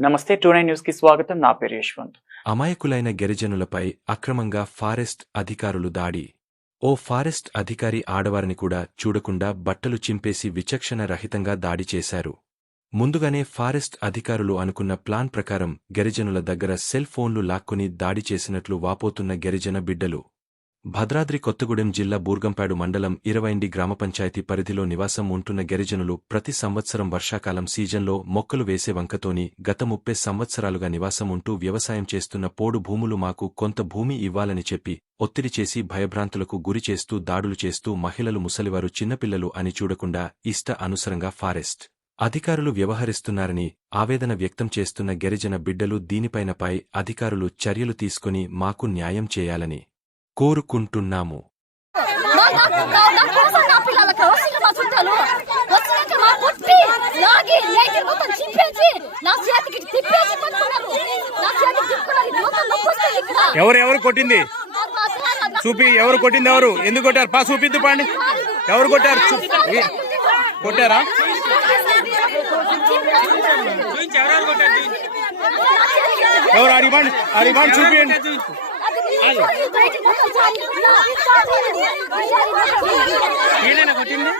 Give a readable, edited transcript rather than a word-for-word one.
నమస్తే 29 న్యూస్ కి స్వాగతం. నా పేరు యశ్వంత్. అమాయకులైన గిరిజనులపై అక్రమంగా ఫారెస్ట్ అధికారులు దాడి. ఓ ఫారెస్ట్ అధికారి ఆడవారిని కూడా చూడకుండా బట్టలు చింపేసి విచక్షణ రహితంగా దాడి చేశారు. ముందుగానే ఫారెస్ట్ అధికారులు అనుకున్న ప్లాన్ ప్రకారం గిరిజనుల దగ్గర సెల్ ఫోన్లు లాక్కొని దాడి చేసినట్లు వాపోతున్న గిరిజన బిడ్డలు. భద్రాద్రి కొత్తగూడెం జిల్లా బూర్గంపాడు మండలం 20 గ్రామ పంచాయతీ పరిధిలో నివాసం ఉంటున్న గిరిజనులు ప్రతి సంవత్సరం వర్షాకాలం సీజన్లో మొక్కలు వేసే వంకతోని గత 30 సంవత్సరాలుగా నివాసం ఉంటూ వ్యవసాయం చేస్తున్న పోడు భూములు మాకు కొంత భూమి ఇవ్వాలని చెప్పి ఒత్తిడి చేసి భయభ్రాంతులకు గురి చేస్తూ దాడులు చేస్తూ మహిళలు ముసలివారు చిన్నపిల్లలు అని చూడకుండా ఇష్ట అనుసరంగా ఫారెస్ట్ అధికారులు వ్యవహరిస్తున్నారని ఆవేదన వ్యక్తం చేస్తున్న గిరిజన బిడ్డలు దీనిపైనపై అధికారులు చర్యలు తీసుకుని మాకు న్యాయం చేయాలని కోరుకుంటున్నాము. ఎవరు కొట్టింది చూపి, ఎవరు కొట్టింది, ఎవరు ఎందుకు కొట్టారు? పా చూపిద్దు పాండి, ఎవరు కొట్టారు? కొట్టారా? ఎవరు అడిగాండి చూపియండి. కొట్టింది